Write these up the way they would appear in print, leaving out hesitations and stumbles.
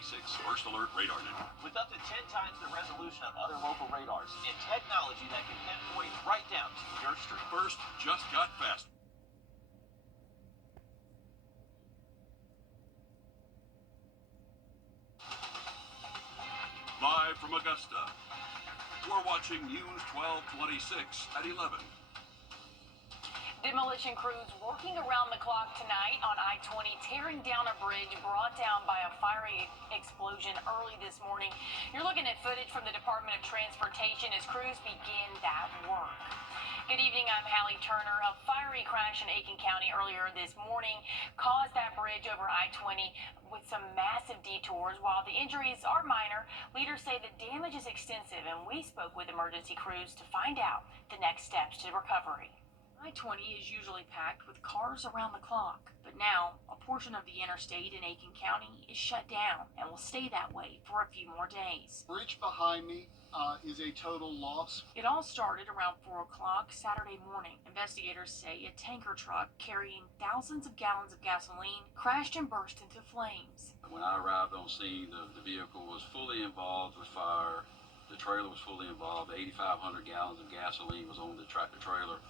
26 First Alert Radar Net. With up to 10 times the resolution of other local radars and technology that can pinpoint right down to your street. First just got faster. Live from Augusta, we're watching News 1226 at 11. Demolition crews working around the clock tonight on I-20, tearing down a bridge brought down by a fiery explosion early this morning. You're looking at footage from the Department of Transportation as crews begin that work. Good evening, I'm Hallie Turner. A fiery crash in Aiken County earlier this morning caused that bridge over I-20 with some massive detours. While the injuries are minor, leaders say the damage is extensive, and we spoke with emergency crews to find out the next steps to recovery. I-20 is usually packed with cars around the clock, but now a portion of the interstate in Aiken County is shut down and will stay that way for a few more days. Bridge behind me is a total loss. It all started around 4 o'clock Saturday morning. Investigators say a tanker truck carrying thousands of gallons of gasoline crashed and burst into flames. When I arrived on scene, the vehicle was fully involved with fire. The trailer was fully involved. 8,500 gallons of gasoline was on the tractor trailer.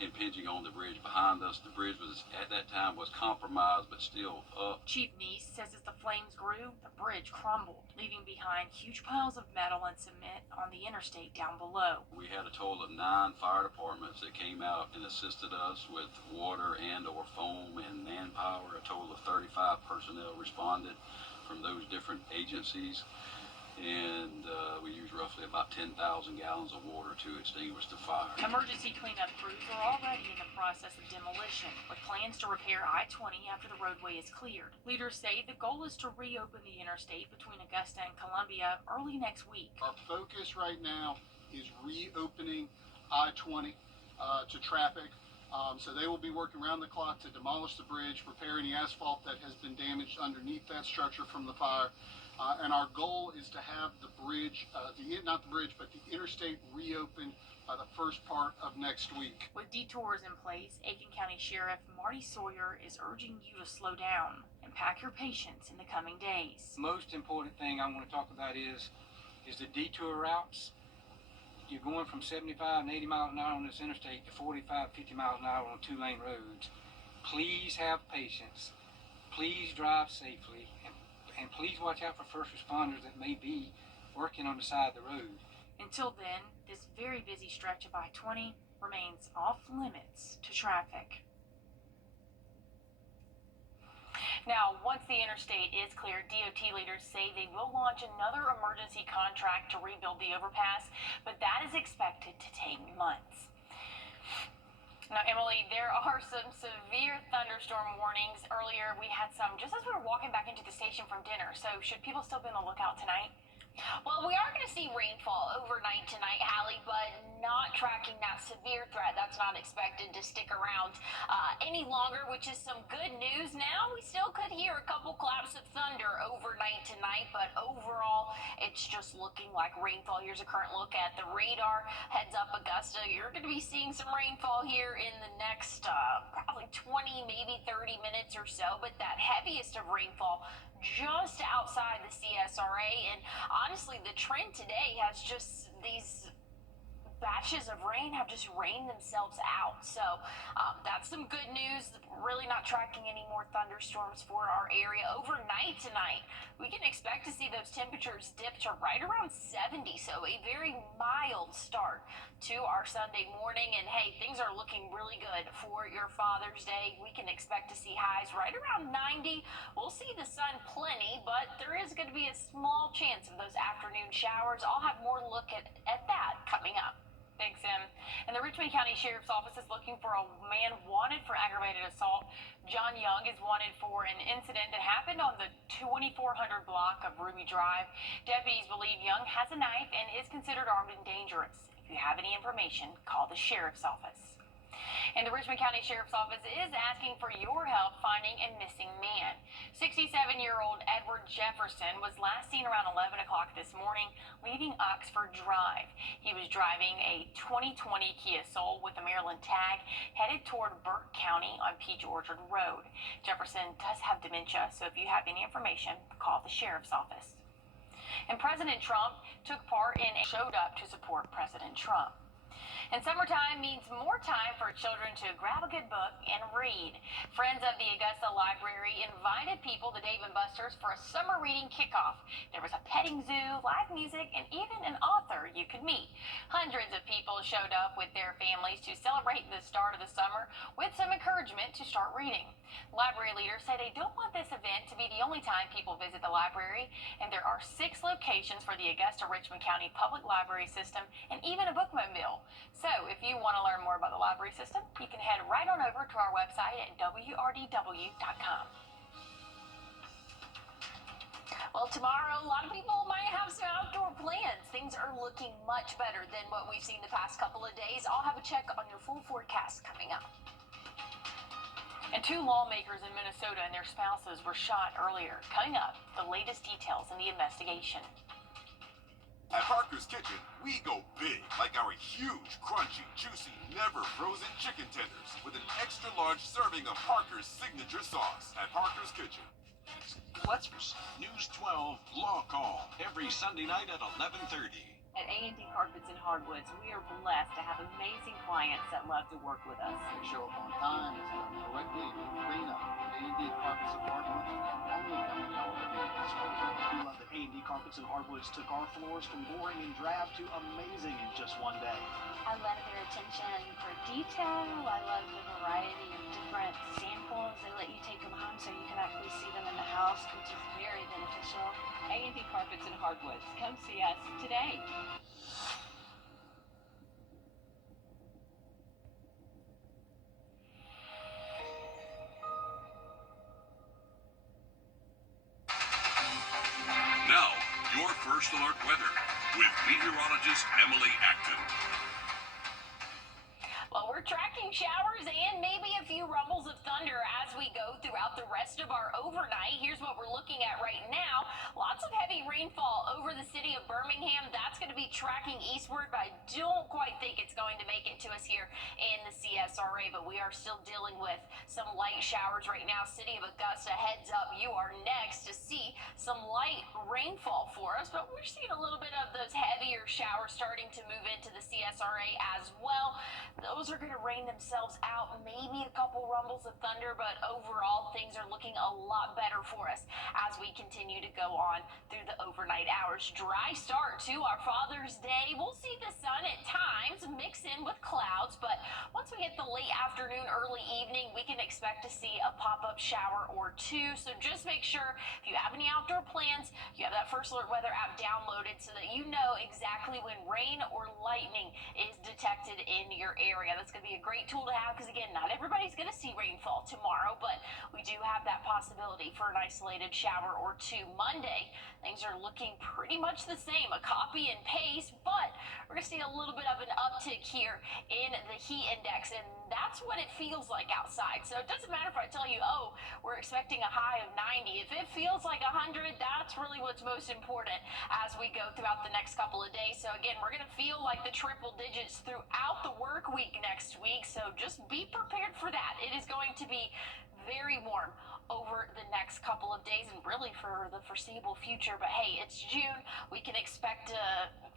Impinging on the bridge behind us. The bridge was, at that time, was compromised, but still up. Chief Neese says as the flames grew, the bridge crumbled, leaving behind huge piles of metal and cement on the interstate down below. We had a total of 9 fire departments that came out and assisted us with water and or foam and manpower. A total of 35 personnel responded from those different agencies. And we used roughly about 10,000 gallons of water to extinguish the fire. Emergency cleanup crews are already in the process of demolition, with plans to repair I-20 after the roadway is cleared. Leaders say the goal is to reopen the interstate between Augusta and Columbia early next week. Our focus right now is reopening I-20 to traffic. So they will be working around the clock to demolish the bridge, repair any asphalt that has been damaged underneath that structure from the fire. And our goal is to have the bridge, not the bridge, but the interstate reopened by the first part of next week. With detours in place, Aiken County Sheriff Marty Sawyer is urging you to slow down and pack your patience in the coming days. The most important thing I want to talk about is the detour routes. You're going from 75 and 80 miles an hour on this interstate to 45, 50 miles an hour on 2-lane roads. Please have patience. Please drive safely. And please watch out for first responders that may be working on the side of the road. Until then, this very busy stretch of I-20 remains off limits to traffic. Now, once the interstate is cleared, DOT leaders say they will launch another emergency contract to rebuild the overpass, but that is expected to take months. Now, Emily, there are some severe thunderstorm warnings. Earlier, we had some just as we were walking back into the station from dinner. So should people still be on the lookout tonight? Well, we are going to see rainfall overnight tonight, Hallie, but not tracking that severe threat. That's not expected to stick around any longer, which is some good news. Now, we still could hear a couple claps of thunder overnight tonight, but overall, it's just looking like rainfall. Here's a current look at the radar. Heads up Augusta. You're going to be seeing some rainfall here in the next probably 20, maybe 30 minutes or so, but that heaviest of rainfall just outside the CSRA. And honestly, the trend today has just these batches of rain have just rained themselves out. So that's some good news. Really not tracking any more thunderstorms for our area. Overnight tonight, we can expect to see those temperatures dip to right around 70. So a very mild start to our Sunday morning. And hey, things are looking really good for your Father's Day. We can expect to see highs right around 90. We'll see the sun plenty, but there is going to be a small chance of those afternoon showers. I'll have more look at that coming up. Thanks, Em. And the Richmond County Sheriff's Office is looking for a man wanted for aggravated assault. John Young is wanted for an incident that happened on the 2400 block of Ruby Drive. Deputies believe Young has a knife and is considered armed and dangerous. If you have any information, call the Sheriff's Office. And the Richmond County Sheriff's Office is asking for your help finding a missing man. 67-year-old Edward Jefferson was last seen around 11 o'clock this morning leaving Oxford Drive. He was driving a 2020 Kia Soul with a Maryland tag headed toward Burke County on Peach Orchard Road. Jefferson does have dementia, so if you have any information, call the Sheriff's Office. And President Trump showed up to support President Trump. And summertime means more time for children to grab a good book and read. Friends of the Augusta Library invited people to Dave & Buster's for a summer reading kickoff. There was a petting zoo, live music, and even an author you could meet. Hundreds of people showed up with their families to celebrate the start of the summer with some encouragement to start reading. Library leaders say they don't want this event to be the only time people visit the library, and there are 6 locations for the Augusta-Richmond County Public Library System and even a bookmobile. So if you want to learn more about the library system, you can head right on over to our website at wrdw.com. Well, tomorrow, a lot of people might have some outdoor plans. Things are looking much better than what we've seen the past couple of days. I'll have a check on your full forecast coming up. And 2 lawmakers in Minnesota and their spouses were shot earlier. Coming up, the latest details in the investigation. At Parker's Kitchen, we go big, like our huge, crunchy, juicy, never frozen chicken tenders with an extra large serving of Parker's signature sauce. At Parker's Kitchen. Let's News 12 Law Call every Sunday night at 11:30. At A&D Carpets and Hardwoods, we are blessed to have amazing clients that love to work with us. They show up on time, it's done correctly, and you clean up. A&D Carpets and Hardwoods, only company I will ever use. We love that A&D Carpets and Hardwoods took our floors from boring and drab to amazing in just one day. I love their attention for detail. I love the variety of different samples. They let you take them home so you can actually see them in the house, which is very beneficial. A&D Carpets and Hardwoods. Come see us today. Now, your First Alert weather with meteorologist Emily Acton. Well, we're tracking showers and maybe a few rumbles of thunder as we go throughout the rest of our overnight. Here's what we're looking at right now. Lots of heavy rainfall over the city of Birmingham. That's going to be tracking eastward, but I don't quite think it's going to make it to us here in the CSRA, but we are still dealing with some light showers right now. City of Augusta, heads up, you are next to see some light rainfall for us, but we're seeing a little bit of those heavier showers starting to move into the CSRA as well. Those are going to rain themselves out, maybe a couple rumbles of thunder, but overall things are looking a lot better for us as we continue to go on through the overnight hours. Dry start to our Father's Day. We'll see the sun at times mix in with clouds, but once we hit the late afternoon, early evening, we can expect to see a pop-up shower or 2. So just make sure if you have any outdoor plans, you have that First Alert weather app downloaded so that you know exactly when rain or lightning is detected in your area. That's going to be a great tool to have because, again, not everybody's going to see rainfall tomorrow, but we do have that possibility for an isolated shower or 2. Monday, things are looking pretty much the same, a copy and paste, but we're going to see a little bit of an uptick here in the heat index, and that's what it feels like outside. So it doesn't matter if I tell you, oh, we're expecting a high of 90. If it feels like 100, that's really what's most important as we go throughout the next couple of days. So again, we're going to feel like the triple digits throughout the work week next week. So just be prepared for that. It is going to be very warm over the next couple of days and really for the foreseeable future. But hey, it's June. We can expect to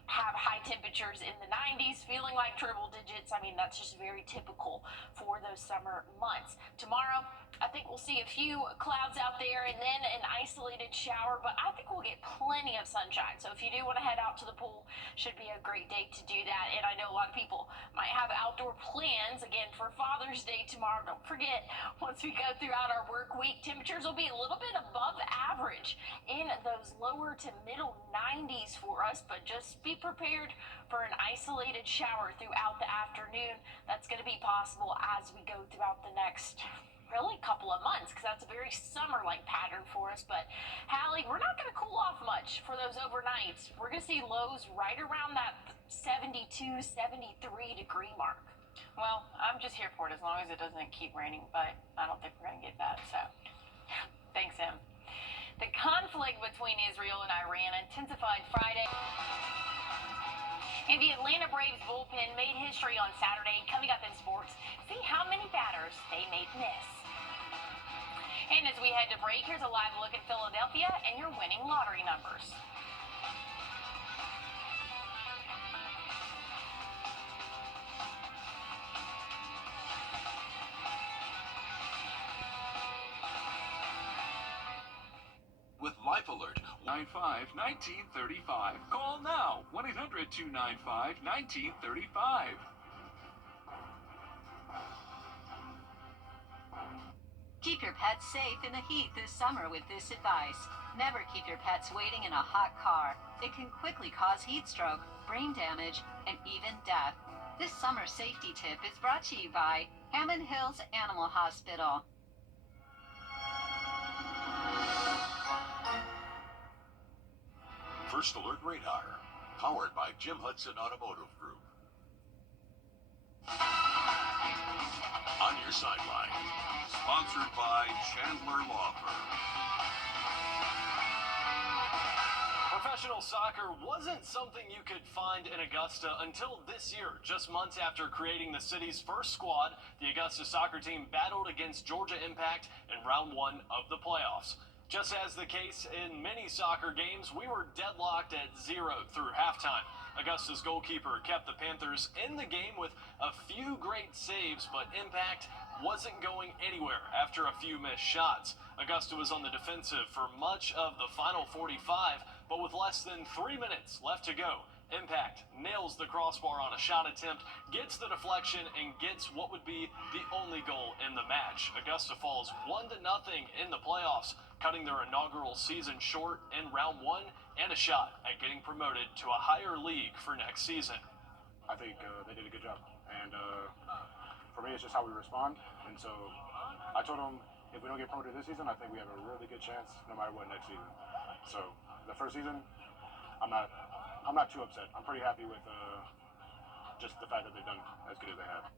have high temperatures in the 90s, feeling like triple digits. I mean, that's just very typical for those summer months. Tomorrow, I think we'll see a few clouds out there and then an isolated shower, but I think we'll get plenty of sunshine. So if you do want to head out to the pool, should be a great day to do that. And I know a lot of people might have outdoor plans, again, for Father's Day tomorrow. Don't forget, once we go throughout our work week, temperatures will be a little bit above average in those lower to middle 90s for us, but just be prepared for an isolated shower throughout the afternoon. That's going to be possible as we go throughout the next really couple of months because that's a very summer-like pattern for us. But Hallie, we're not going to cool off much for those overnights. We're going to see lows right around that 72, 73 degree mark. Well, I'm just here for it as long as it doesn't keep raining, but I don't think we're going to get that, so thanks, Em. The conflict between Israel and Iran intensified Friday. And the Atlanta Braves bullpen made history on Saturday. Coming up in sports, see how many batters they may miss. And as we head to break, here's a live look at Philadelphia and your winning lottery numbers. With Life Alert, 95-1935. Call now, 1-800-295-1935. Keep your pets safe in the heat this summer with this advice. Never keep your pets waiting in a hot car. It can quickly cause heat stroke, brain damage, and even death. This summer safety tip is brought to you by Hammond Hills Animal Hospital. First Alert Radar, powered by Jim Hudson Automotive Group. On your sideline, sponsored by Chandler Law Firm. Professional soccer wasn't something you could find in Augusta until this year. Just months after creating the city's first squad, the Augusta soccer team battled against Georgia Impact in round 1 of the playoffs. Just as the case in many soccer games, we were deadlocked at 0 through halftime. Augusta's goalkeeper kept the Panthers in the game with a few great saves, but Impact wasn't going anywhere after a few missed shots. Augusta was on the defensive for much of the final 45, but with less than 3 minutes left to go, Impact nails the crossbar on a shot attempt, gets the deflection, and gets what would be the only goal in the match. Augusta falls 1-0 in the playoffs, cutting their inaugural season short in round 1 and a shot at getting promoted to a higher league for next season. I think they did a good job, and for me, it's just how we respond. And so I told them, if we don't get promoted this season, I think we have a really good chance no matter what next season. So the first season, I'm not too upset. I'm pretty happy with just the fact that they've done as good as they have.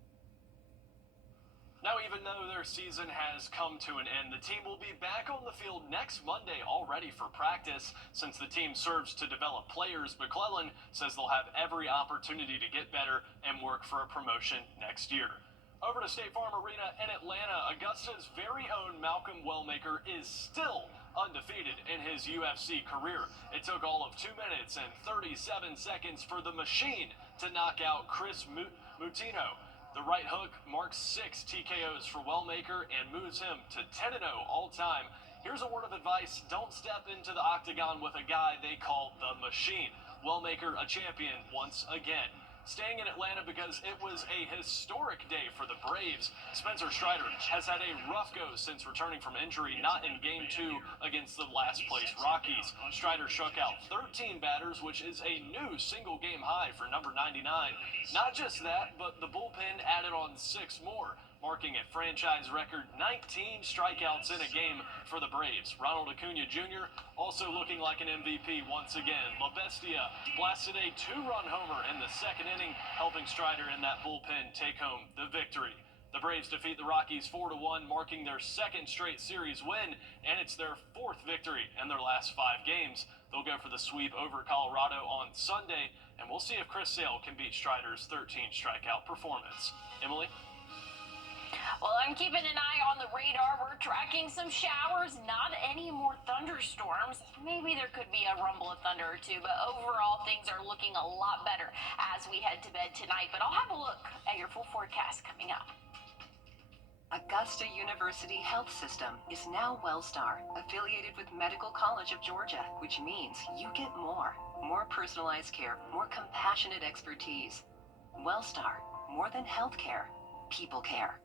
Now, even though their season has come to an end, the team will be back on the field next Monday, all ready for practice. Since the team serves to develop players, McClellan says they'll have every opportunity to get better and work for a promotion next year. Over to State Farm Arena in Atlanta, Augusta's very own Malcolm Wellmaker is still undefeated in his UFC career. It took all of 2 minutes and 37 seconds for the Machine to knock out Chris Mutino. The right hook marks 6 TKOs for Wellmaker and moves him to 10-0 all time. Here's a word of advice: don't step into the octagon with a guy they call the Machine. Wellmaker a champion once again. Staying in Atlanta because it was a historic day for the Braves. Spencer Strider has had a rough go since returning from injury, not in Game 2 against the last-place Rockies. Strider struck out 13 batters, which is a new single-game high for number 99. Not just that, but the bullpen added on 6 more, marking a franchise record 19 strikeouts in a game for the Braves. Ronald Acuna Jr. also looking like an MVP once again. La Bestia blasted a 2-run homer in the second inning, helping Strider in that bullpen take home the victory. The Braves defeat the Rockies 4-1, marking their second straight series win, and it's their 4th victory in their last 5 games. They'll go for the sweep over Colorado on Sunday, and we'll see if Chris Sale can beat Strider's 13 strikeout performance. Emily? Well, I'm keeping an eye on the radar. We're tracking some showers, not any more thunderstorms. Maybe there could be a rumble of thunder or two, but overall things are looking a lot better as we head to bed tonight. But I'll have a look at your full forecast coming up. Augusta University Health System is now WellStar, affiliated with Medical College of Georgia, which means you get more personalized care, more compassionate expertise. WellStar, more than healthcare, people care.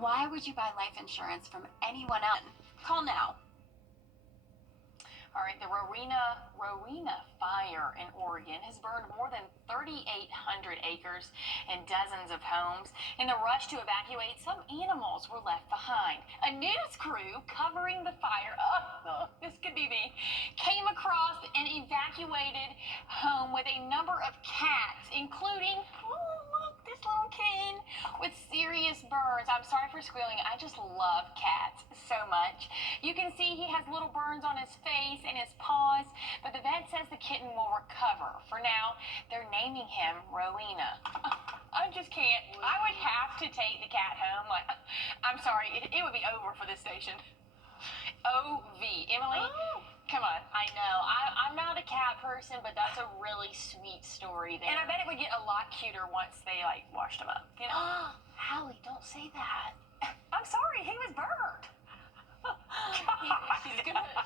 Why would you buy life insurance from anyone else? Call now. All right, the Rowena fire in Oregon has burned more than 3,800 acres and dozens of homes. In the rush to evacuate, some animals were left behind. A news crew covering the fire, this could be me, came across an evacuated home with a number of cats, including, oh look, this little kitten with serious burns. I'm sorry for squealing. I just love cats so much. You can see he has little burns on his face and his paws, but the vet says the kitten will recover. For now, they're naming him Rowena. I just can't. I would have to take the cat home. Like, I'm sorry, it would be over for this station. OV. Emily? Come on. I know. I'm not a cat person, but that's a really sweet story there. And I bet it would get a lot cuter once they, like, washed him up, you know? Hallie, don't say that. I'm sorry, he was burned.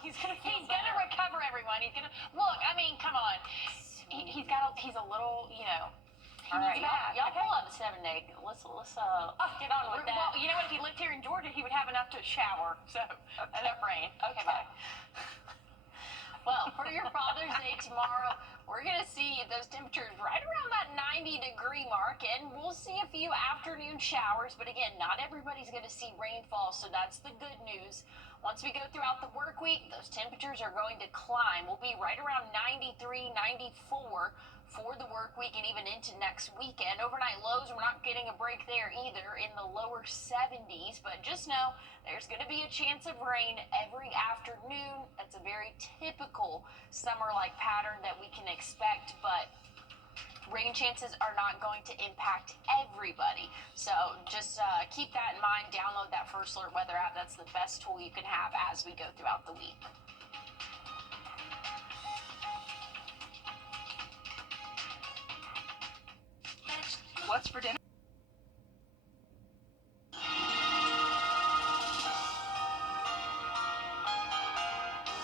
He's gonna recover, everyone. He's gonna look. I mean, come on. He's a little, you know. All right, y'all pull up 7 egg. Let's get on with that. Well, you know what? If he lived here in Georgia, he would have enough to shower. So enough rain. Okay, bye. Well, for your Father's Day tomorrow, we're going to see those temperatures right around that 90-degree mark, and we'll see a few afternoon showers. But again, not everybody's going to see rainfall, so that's the good news. Once we go throughout the work week, those temperatures are going to climb. We'll be right around 93, 94 for the work week and even into next weekend. Overnight lows, we're not getting a break there either, in the lower 70s, but just know there's going to be a chance of rain every afternoon. That's a very typical summer-like pattern that we can expect, but rain chances are not going to impact everybody. So just keep that in mind. Download that First Alert Weather app. That's the best tool you can have as we go throughout the week. What's for dinner?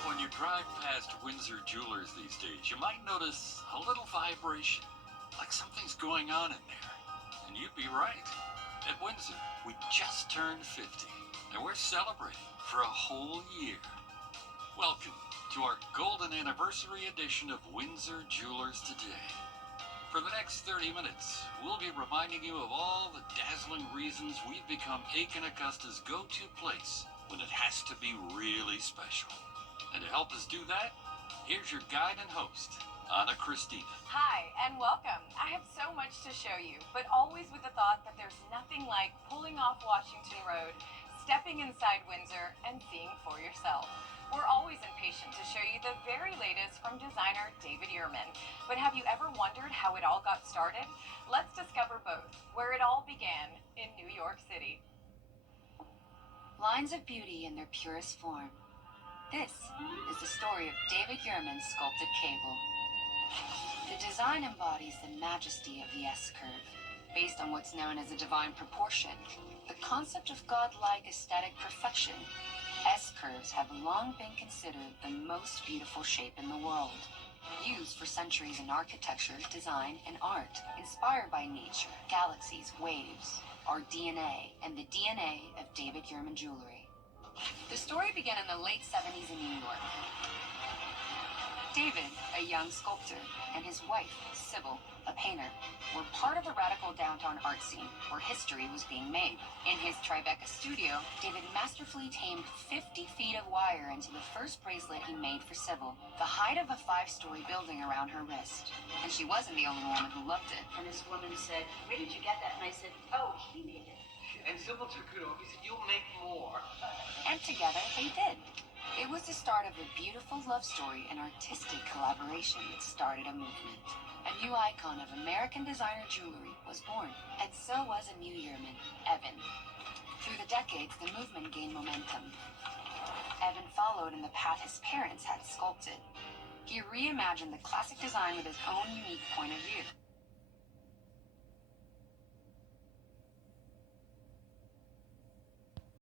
When you drive past Windsor Jewelers these days, you might notice a little vibration, like something's going on in there. And you'd be right. At Windsor, we just turned 50, and we're celebrating for a whole year. Welcome to our golden anniversary edition of Windsor Jewelers Today. For the next 30 minutes, we'll be reminding you of all the dazzling reasons we've become Aiken Augusta's go-to place when it has to be really special. And to help us do that, here's your guide and host, Anna Christina. Hi, and welcome. I have so much to show you, but always with the thought that there's nothing like pulling off Washington Road, stepping inside Windsor, and seeing for yourself. We're always impatient to show you the very latest from designer David Yurman. But have you ever wondered how it all got started? Let's discover both, where it all began in New York City. Lines of beauty in their purest form. This is the story of David Yurman's sculpted cable. The design embodies the majesty of the S-curve, based on what's known as a divine proportion, the concept of godlike aesthetic perfection. S-curves have long been considered the most beautiful shape in the world, used for centuries in architecture, design, and art, inspired by nature, galaxies, waves, our DNA, and the DNA of David Yurman jewelry. The story began in the late 70s in New York. David, a young sculptor, and his wife, Sybil, a painter, were part of the radical downtown art scene where history was being made. In his Tribeca studio, David masterfully tamed 50 feet of wire into the first bracelet he made for Sybil, the height of a 5-story building around her wrist. And she wasn't the only woman who loved it. And this woman said, "Where did you get that?" And I said, "Oh, he made it." And Sybil took it off. He said, "You'll make more." And together they did. It was the start of a beautiful love story and artistic collaboration that started a movement. A new icon of American designer jewelry was born, and so was a new Yurman, Evan. Through the decades, the movement gained momentum. Evan followed in the path his parents had sculpted. He reimagined the classic design with his own unique point of view.